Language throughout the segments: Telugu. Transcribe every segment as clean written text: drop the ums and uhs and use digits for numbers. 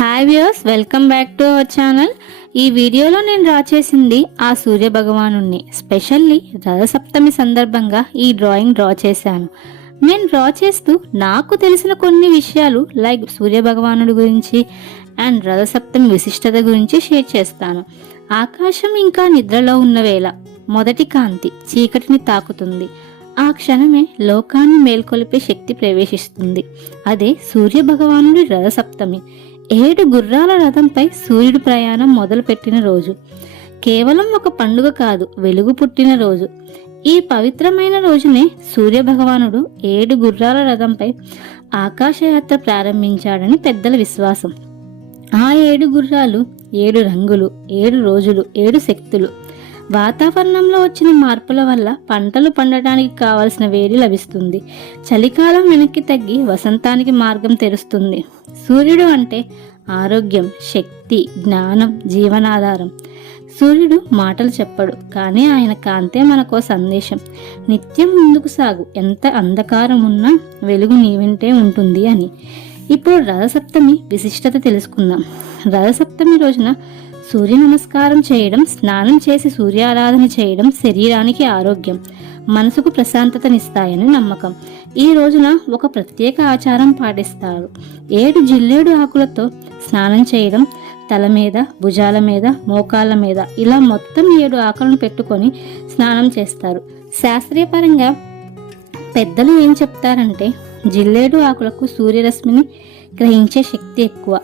Hi viewers, welcome back to our channel. ఈ వీడియోలో నేను డ్రా చేసింది ఆ సూర్య భగవానుణ్ణి. స్పెషల్లీ రథసప్తమి సందర్భంగా ఈ డ్రాయింగ్ డ్రా చేశాను. నేను డ్రా చేస్తూ నాకు తెలిసిన కొన్ని విషయాలు లైక్ సూర్య భగవానుడి గురించి అండ్ రథసప్తమి విశిష్టత గురించి షేర్ చేస్తాను. ఆకాశం ఇంకా నిద్రలో ఉన్న వేళ మొదటి కాంతి చీకటిని తాకుతుంది. ఆ క్షణమే లోకాన్ని మేల్కొలిపే శక్తి ప్రవేశిస్తుంది. అదే సూర్య భగవానుడి రథసప్తమి. 7 గుర్రాల రథంపై సూర్యుడు ప్రయాణం మొదలుపెట్టిన రోజు. కేవలం ఒక పండుగ కాదు, వెలుగు పుట్టిన రోజు. ఈ పవిత్రమైన రోజునే సూర్య భగవానుడు 7 గుర్రాల రథంపై ఆకాశయాత్ర ప్రారంభించాడని పెద్దల విశ్వాసం. ఆ 7 గుర్రాలు 7 రంగులు, 7 రోజులు, 7 శక్తులు. వాతావరణంలో వచ్చిన మార్పుల వల్ల పంటలు పండటానికి కావలసిన వేడి లభిస్తుంది. చలికాలం వెనక్కి తగ్గి వసంతానికి మార్గం తెరుస్తుంది. సూర్యుడు అంటే ఆరోగ్యం, శక్తి, జ్ఞానం, జీవనాధారం. సూర్యుడు మాటలు చెప్పడు, కానీ ఆయన కాంతే మనకో సందేశం. నిత్యం ముందుకు సాగు, ఎంత అంధకారం ఉన్నా వెలుగు నీ వెంటే ఉంటుంది అని. ఇప్పుడు రథసప్తమి విశిష్టత తెలుసుకుందాం. రథసప్తమి రోజున సూర్య నమస్కారం చేయడం, స్నానం చేసి సూర్యారాధన చేయడం శరీరానికి ఆరోగ్యం, మనసుకు ప్రశాంతతనిస్తాయని నమ్మకం. ఈ రోజున ఒక ప్రత్యేక ఆచారం పాటిస్తారు. 7 జిల్లేడు ఆకులతో స్నానం చేయడం, తల మీద, భుజాల మీద, మోకాళ్ళ మీద ఇలా మొత్తం 7 ఆకులను పెట్టుకొని స్నానం చేస్తారు. శాస్త్రీయపరంగా పెద్దలు ఏం చెప్తారంటే, జిల్లేడు ఆకులకు సూర్యరశ్మిని గ్రహించే శక్తి ఎక్కువ.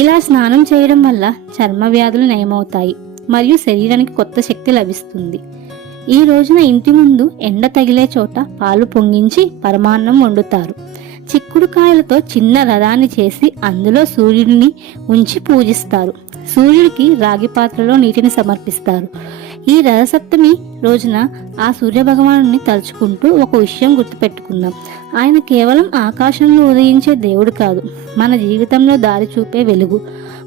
ఇలా స్నానం చేయడం వల్ల చర్మ వ్యాధులు నయమవుతాయి మరియు శరీరానికి కొత్త శక్తి లభిస్తుంది. ఈ రోజున ఇంటి ముందు ఎండ తగిలే చోట పాలు పొంగించి పరమాన్నం వండుతారు. చిక్కుడుకాయలతో చిన్న రథాన్ని చేసి అందులో సూర్యుడిని ఉంచి పూజిస్తారు. సూర్యుడికి రాగి పాత్రలో నీటిని సమర్పిస్తారు. ఈ రథసప్తమి రోజున ఆ సూర్య భగవానుని తలుచుకుంటూ ఒక విషయం గుర్తుపెట్టుకుందాం. ఆయన కేవలం ఆకాశంలో ఉదయించే దేవుడు కాదు, మన జీవితంలో దారి చూపే వెలుగు.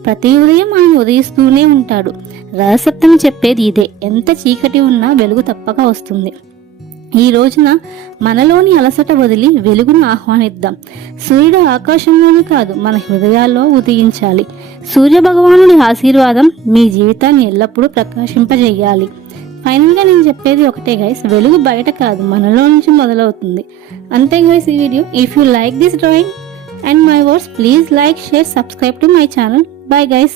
ప్రతి ఉదయం ఆయన ఉదయిస్తూనే ఉంటాడు. రథసప్తమి చెప్పేది ఇదే, ఎంత చీకటి ఉన్నా వెలుగు తప్పక వస్తుంది. ఈ రోజున మనలోని అలసట వదిలి వెలుగును ఆహ్వానిద్దాం. సూర్యుడు ఆకాశంలోనే కాదు, మన హృదయాల్లో ఉదయించాలి. సూర్య భగవానుడి ఆశీర్వాదం మీ జీవితాన్ని ఎల్లప్పుడూ ప్రకాశింపజేయాలి. ఫైనల్గా నేను చెప్పేది ఒకటే గైస్, వెలుగు బయట కాదు, మనలో నుంచి మొదలవుతుంది. అంతే గైస్ ఈ video. If you like this drawing and my words, please like, share, subscribe to my channel. Bye guys.